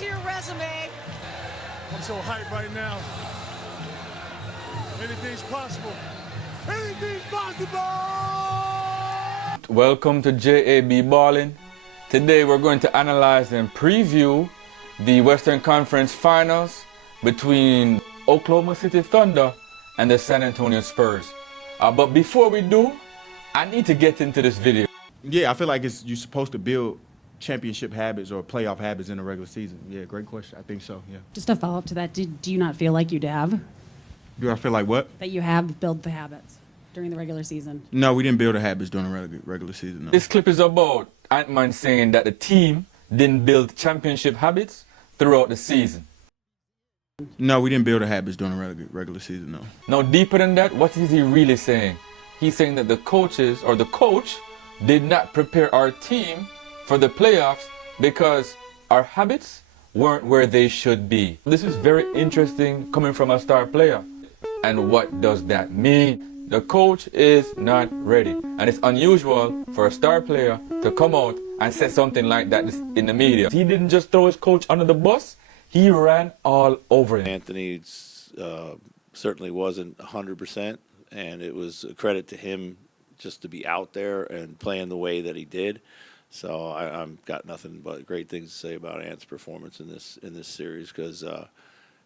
to your resume. I'm so hyped right now. Anything's possible. Anything's possible! Welcome to J.A-B-BALLIN. Today we're going to analyze and preview the Western Conference Finals between Oklahoma City Thunder and the San Antonio Spurs. But before we do, I need to get into this video. Yeah, I feel like you're supposed to build championship habits or playoff habits in the regular season. Yeah, great question. I think so, yeah. Just a follow-up to that, do you not feel like you'd have? Do I feel like what? That you have built the habits during the regular season? No, we didn't build the habits during the regular season, no. This clip is about Ant-Man saying that the team didn't build championship habits throughout the season. No, we didn't build the habits during the regular season, no. Now, deeper than that, what is he really saying? He's saying that the coaches or the coach did not prepare our team for the playoffs because our habits weren't where they should be. This is very interesting coming from a star player. And what does that mean? The coach is not ready. And it's unusual for a star player to come out and say something like that in the media. He didn't just throw his coach under the bus, he ran all over him. Anthony certainly wasn't 100%, and it was a credit to him just to be out there and playing the way that he did. So I've got nothing but great things to say about Ant's performance in this series because,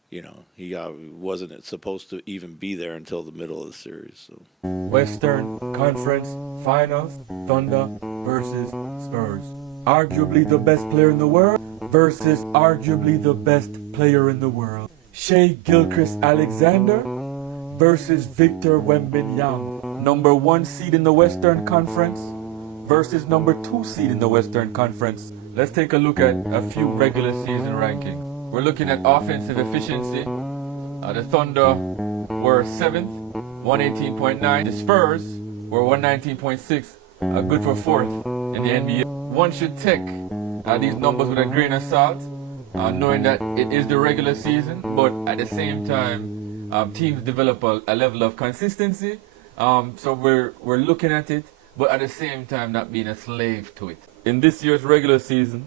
you know, he wasn't supposed to even be there until the middle of the series. So. Western Conference Finals, Thunder versus Spurs. Arguably the best player in the world versus arguably the best player in the world. Shai Gilgeous-Alexander versus Victor Wembanyama. Number 1 seed in the Western Conference versus number 2 seed in the Western Conference. Let's take a look at a few regular season rankings. We're looking at offensive efficiency. The Thunder were 7th, 118.9. The Spurs were 119.6, good for 4th in the NBA. One should take these numbers with a grain of salt, knowing that it is the regular season, but at the same time, teams develop a level of consistency. So we're looking at it, but at the same time not being a slave to it. In this year's regular season,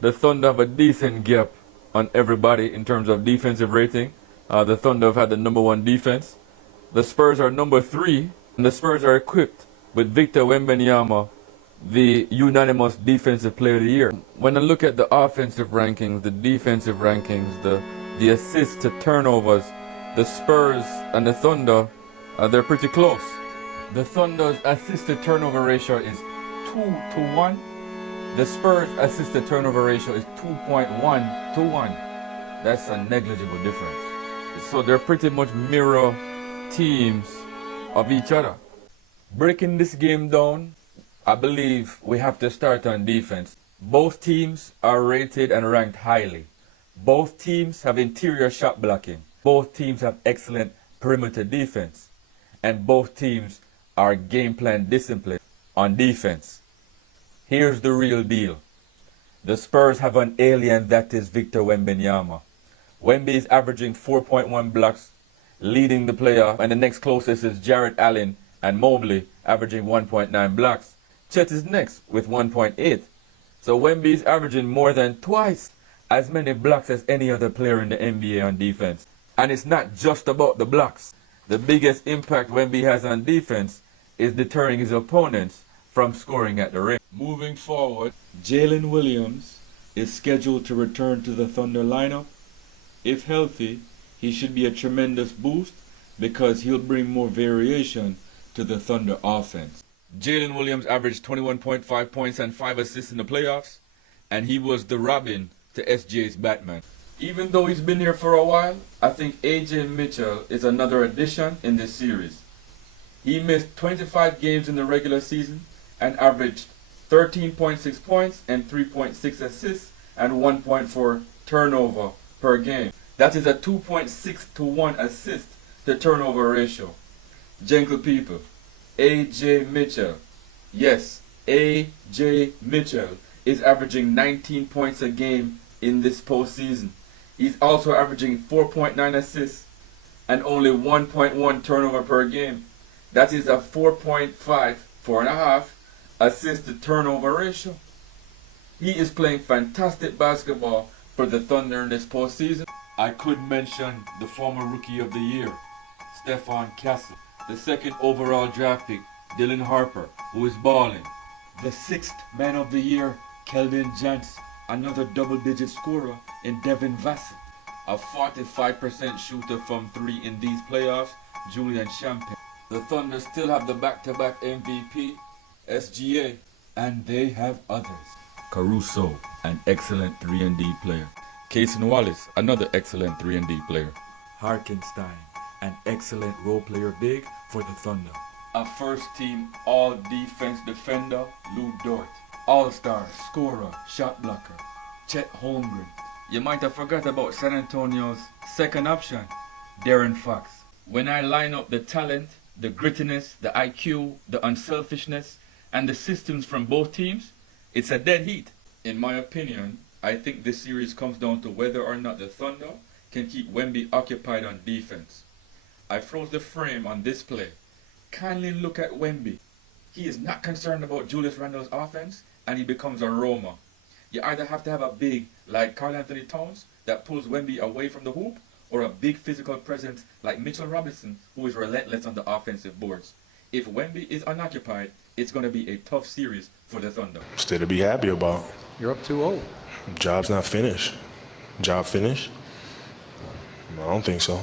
the Thunder have a decent gap on everybody in terms of defensive rating. The Thunder have had the number 1 defense. The Spurs are number 3, and the Spurs are equipped with Victor Wembanyama, the unanimous defensive player of the year. When I look at the offensive rankings, the defensive rankings, the assists to turnovers, the Spurs and the Thunder, they're pretty close. The Thunder's assist-to turnover ratio is 2-to-1. The Spurs' assist-to turnover ratio is 2.1-to-1. That's a negligible difference. So they're pretty much mirror teams of each other. Breaking this game down, I believe we have to start on defense. Both teams are rated and ranked highly. Both teams have interior shot blocking. Both teams have excellent perimeter defense. And both teams are game plan discipline on defense. Here's the real deal. The Spurs have an alien that is Victor Wembanyama. Wemby is averaging 4.1 blocks, leading the playoff, and the next closest is Jarrett Allen and Mobley, averaging 1.9 blocks. Chet is next with 1.8. So Wemby is averaging more than twice as many blocks as any other player in the NBA on defense. And it's not just about the blocks. The biggest impact Wemby has on defense is deterring his opponents from scoring at the rim. Moving forward, Jalen Williams is scheduled to return to the Thunder lineup. If healthy, he should be a tremendous boost because he'll bring more variation to the Thunder offense. Jalen Williams averaged 21.5 points and 5 assists in the playoffs, and he was the Robin to SGA's Batman. Even though he's been here for a while, I think A.J. Mitchell is another addition in this series. He missed 25 games in the regular season and averaged 13.6 points and 3.6 assists and 1.4 turnover per game. That is a 2.6-to-1 assist to turnover ratio. Gentle people, A.J. Mitchell, yes, A.J. Mitchell is averaging 19 points a game in this postseason. He's also averaging 4.9 assists and only 1.1 turnover per game. That is a 4.5 assist to turnover ratio. He is playing fantastic basketball For the Thunder in this postseason, I could mention the former Rookie of the Year, Stephon Castle, the second overall draft pick, Dylan Harper, who is balling, the sixth Man of the Year, Keldon Johnson, another double-digit scorer in Devin Vassell, a 45% shooter from three in these playoffs, Julian Champagne. The Thunder still have the back-to-back MVP, SGA, and they have others. Caruso, an excellent 3-and-D player. Cason Wallace, another excellent 3-and-D player. Harkenstein, an excellent role player big for the Thunder. A first-team all-defense defender, Lou Dort. All-star scorer, shot blocker, Chet Holmgren. You might have forgot about San Antonio's second option, De'Aaron Fox. When I line up the talent, the grittiness, the IQ, the unselfishness, and the systems from both teams, it's a dead heat. In my opinion, I think this series comes down to whether or not the Thunder can keep Wemby occupied on defense. I froze the frame on this play. Kindly look at Wemby. He is not concerned about Julius Randle's offense, and he becomes a roamer. You either have to have a big like Karl Anthony Towns that pulls Wemby away from the hoop, or a big physical presence like Mitchell Robinson, who is relentless on the offensive boards. If Wemby is unoccupied, it's going to be a tough series for the Thunder. Still to be happy about. You're up 2-0. Job's not finished. Job finished? I don't think so.